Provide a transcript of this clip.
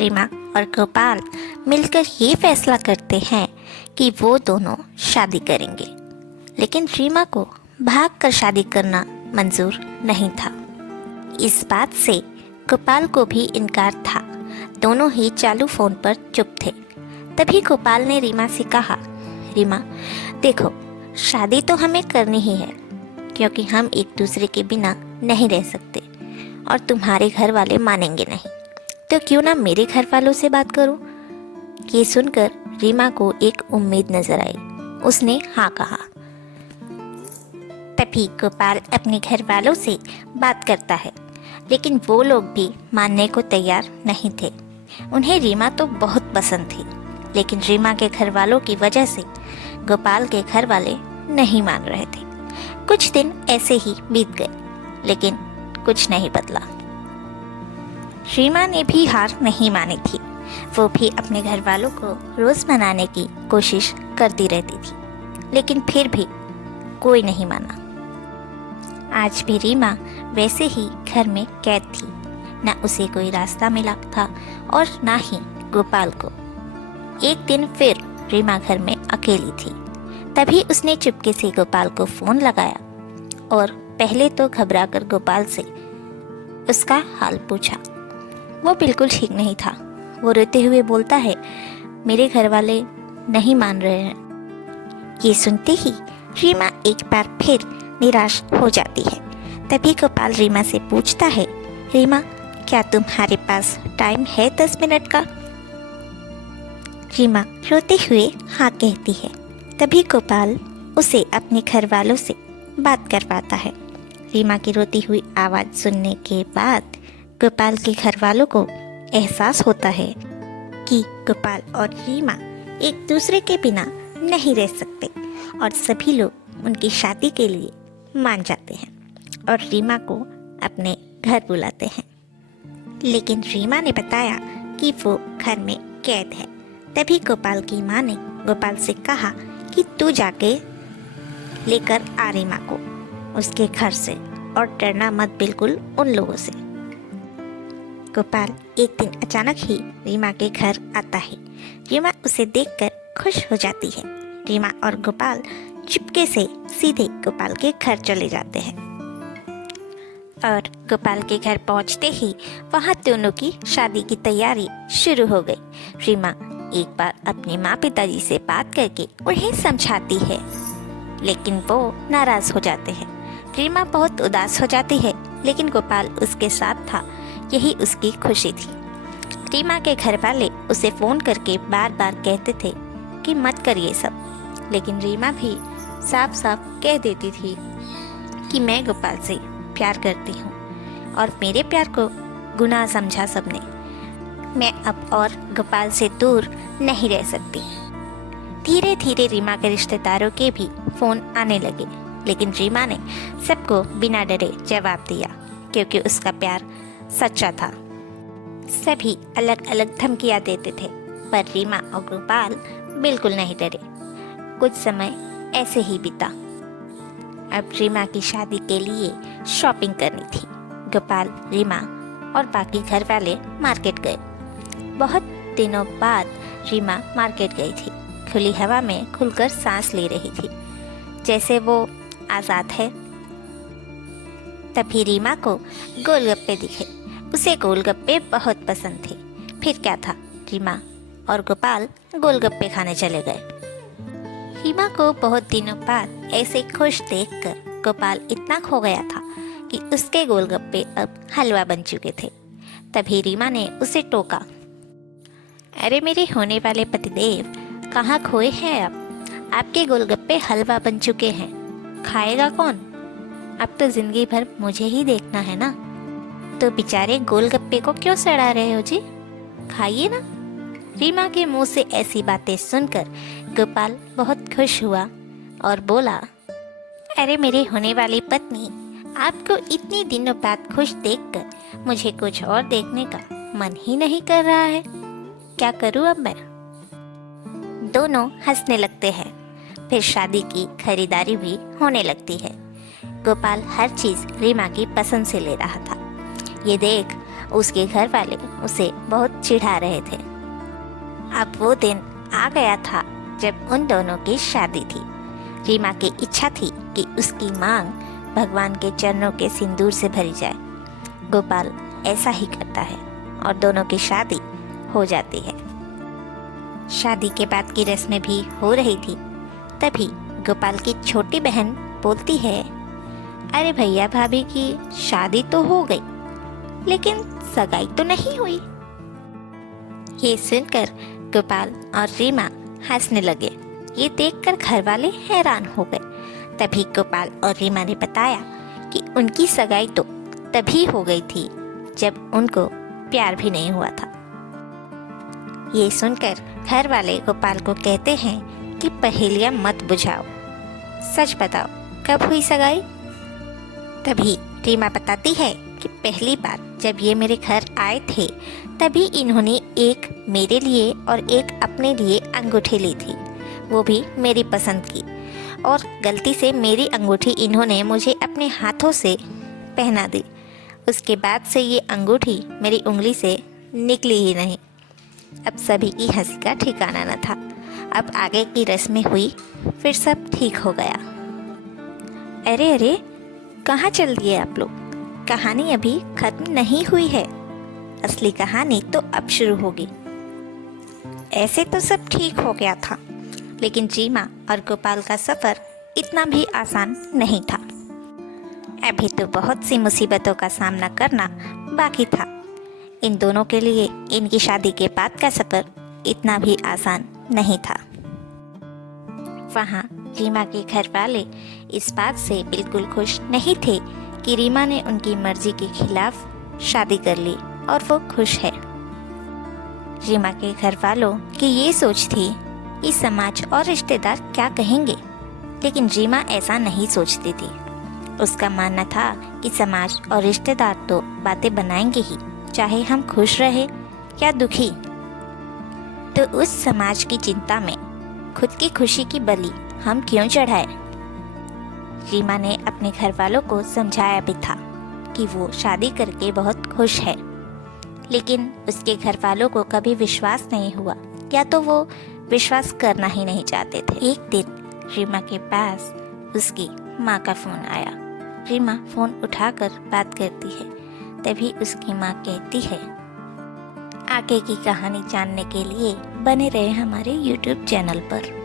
रीमा और गोपाल मिलकर ये फैसला करते हैं कि वो दोनों शादी करेंगे, लेकिन रीमा को भागकर शादी करना मंजूर नहीं था। इस बात से गोपाल को भी इनकार था। दोनों ही चालू फोन पर चुप थे। तभी गोपाल ने रीमा से कहा, रीमा देखो, शादी तो हमें करनी ही है, क्योंकि हम एक दूसरे के बिना नहीं रह सकते और तुम्हारे घर वाले मानेंगे नहीं, तो क्यों ना मेरे घर वालों से बात करो। ये सुनकर रीमा को एक उम्मीद नजर आई। उसने हाँ कहा। तभी गोपाल अपने घर वालों से बात करता है, लेकिन वो लोग भी मानने को तैयार नहीं थे। उन्हें रीमा तो बहुत पसंद थी, लेकिन रीमा के घर वालों की वजह से गोपाल के घर वाले नहीं मान रहे थे। कुछ दिन ऐसे ही बीत गए, लेकिन कुछ नहीं बदला। रीमा ने भी हार नहीं मानी थी। वो भी अपने घर वालों को रोज मनाने की कोशिश करती रहती थी, लेकिन फिर भी कोई नहीं माना। आज भी रीमा वैसे ही घर में कैद थी। न उसे कोई रास्ता मिला था और ना ही गोपाल को। एक दिन फिर रीमा घर में अकेली थी। तभी उसने चुपके से गोपाल को फोन लगाया और पहले तो घबराकर गोपाल से उसका हाल पूछा। वो बिल्कुल ठीक नहीं था। वो रोते हुए बोलता है, मेरे घर वाले नहीं मान रहे हैं। ये सुनते ही रीमा एक बार फिर निराश हो जाती है। तभी गोपाल रीमा से पूछता है, रीमा क्या तुम्हारे पास टाइम है 10 मिनट का? रीमा रोते हुए हाँ कहती है। तभी गोपाल उसे अपने घर वालों से बात करवाता है। रीमा की रोती हुई आवाज़ सुनने के बाद गोपाल के घर वालों को एहसास होता है कि गोपाल और रीमा एक दूसरे के बिना नहीं रह सकते और सभी लोग उनकी शादी के लिए मान जाते हैं और रीमा को अपने घर बुलाते हैं। लेकिन रीमा ने बताया कि वो घर में कैद है। तभी गोपाल की माँ ने गोपाल से कहा कि तू जाके लेकर आ रीमा को उसके घर से, और डरना मत बिल्कुल उन लोगों से। गोपाल एक दिन अचानक ही रीमा के घर आता है। रीमा उसे देखकर खुश हो जाती है। रीमा और गोपाल चुपके से सीधे गोपाल के घर चले जाते हैं और गोपाल के घर पहुंचते ही वहां दोनों की शादी की तैयारी शुरू हो गई। रीमा एक बार अपने माँ पिताजी से बात करके उन्हें समझाती है, लेकिन वो नाराज हो जाते हैं। रीमा बहुत उदास हो जाती है, लेकिन गोपाल उसके साथ था, यही उसकी खुशी थी। रीमा के घर वाले उसे फ़ोन करके बार बार कहते थे कि मत कर ये सब, लेकिन रीमा भी साफ साफ कह देती थी कि मैं गोपाल से प्यार करती हूँ और मेरे प्यार को गुनाह समझा सबने। मैं अब और गोपाल से दूर नहीं रह सकती। धीरे धीरे रीमा के रिश्तेदारों के भी फ़ोन आने लगे, लेकिन रीमा ने सबको बिना डरे जवाब दिया, क्योंकि उसका प्यार सच्चा था। सभी अलग अलग धमकियाँ देते थे, पर रीमा और गोपाल बिल्कुल नहीं डरे। कुछ समय ऐसे ही बीता। अब रीमा की शादी के लिए शॉपिंग करनी थी। गोपाल, रीमा और बाकी घर वाले मार्केट गए। बहुत दिनों बाद रीमा मार्केट गई थी। खुली हवा में खुलकर सांस ले रही थी, जैसे वो आज़ाद है। तभी रीमा को गोलगप्पे दिखे। उसे गोलगप्पे बहुत पसंद थे। फिर क्या था, रीमा और गोपाल गोलगप्पे खाने चले गए। रीमा को बहुत दिनों बाद ऐसे खुश देखकर गोपाल इतना खो गया था कि उसके गोलगप्पे अब हलवा बन चुके थे। तभी रीमा ने उसे टोका, अरे मेरे होने वाले पतिदेव, कहाँ खोए हैं आप? आपके गोलगप्पे हलवा बन चुके हैं, खाएगा कौन? अब तो जिंदगी भर मुझे ही देखना है ना। तो बेचारे गोलगप्पे को क्यों सड़ा रहे हो जी, खाइए ना। रीमा के मुंह से ऐसी बातें सुनकर गोपाल बहुत खुश हुआ और बोला, अरे मेरे होने वाली पत्नी, आपको इतने दिनों बाद खुश देखकर मुझे कुछ और देखने का मन ही नहीं कर रहा है। क्या करूं अब मैं? दोनों हंसने लगते हैं। फिर शादी की खरीदारी भी होने लगती है। गोपाल हर चीज़ रीमा की पसंद से ले रहा था। ये देख उसके घर वाले उसे बहुत चिढ़ा रहे थे। अब वो दिन आ गया था जब उन दोनों की शादी थी। रीमा की इच्छा थी कि उसकी मांग भगवान के चरणों के सिंदूर से भरी जाए। गोपाल ऐसा ही करता है और दोनों की शादी हो जाती है। शादी के बाद की रस्में भी हो रही थी। तभी गोपाल की छोटी बहन बोलती है, अरे भैया भाभी की शादी तो हो गई, लेकिन सगाई तो नहीं हुई। ये सुनकर गोपाल और रीमा हंसने लगे। ये देखकर घर वाले हैरान हो गए। तभी गोपाल और रीमा ने बताया कि उनकी सगाई तो तभी हो गई थी जब उनको प्यार भी नहीं हुआ था। ये सुनकर घर वाले गोपाल को कहते हैं कि पहेलियां मत बुझाओ, सच बताओ कब हुई सगाई। तभी रीमा बताती है कि पहली बार जब ये मेरे घर आए थे तभी इन्होंने एक मेरे लिए और एक अपने लिए अंगूठी ली थी, वो भी मेरी पसंद की, और गलती से मेरी अंगूठी इन्होंने मुझे अपने हाथों से पहना दी। उसके बाद से ये अंगूठी मेरी उंगली से निकली ही नहीं। अब सभी की हंसी का ठिकाना न था। अब आगे की रस्में हुई, फिर सब ठीक हो गया। अरे अरे, कहाँ चल दिए आप लोग? कहानी अभी खत्म नहीं हुई है। असली कहानी तो अब शुरू होगी। ऐसे तो सब ठीक हो गया था, लेकिन रीमा और गोपाल का सफ़र इतना भी आसान नहीं था। अभी तो बहुत सी मुसीबतों का सामना करना बाकी था। इन दोनों के लिए इनकी शादी के बाद का सफ़र इतना भी आसान नहीं था। वहाँ रीमा के घर वाले इस बात से बिल्कुल खुश नहीं थे कि रीमा ने उनकी मर्जी के खिलाफ शादी कर ली और वो खुश है। रीमा के घर वालों की ये सोच थी कि समाज और रिश्तेदार क्या कहेंगे, लेकिन रीमा ऐसा नहीं सोचती थी। उसका मानना था कि समाज और रिश्तेदार तो बातें बनाएंगे ही, चाहे हम खुश रहे या दुखी। तो उस समाज की चिंता में खुद की खुशी की बलि हम क्यों चढ़ाए। रीमा ने अपने घर वालों को समझाया भी था कि वो शादी करके बहुत खुश है, लेकिन उसके घर वालों को कभी विश्वास नहीं हुआ, या तो वो विश्वास करना ही नहीं चाहते थे। एक दिन रीमा के पास उसकी माँ का फ़ोन आया। रीमा फ़ोन उठाकर बात करती है। तभी उसकी माँ कहती है, आगे की कहानी जानने के लिए बने रहे हमारे YouTube चैनल पर।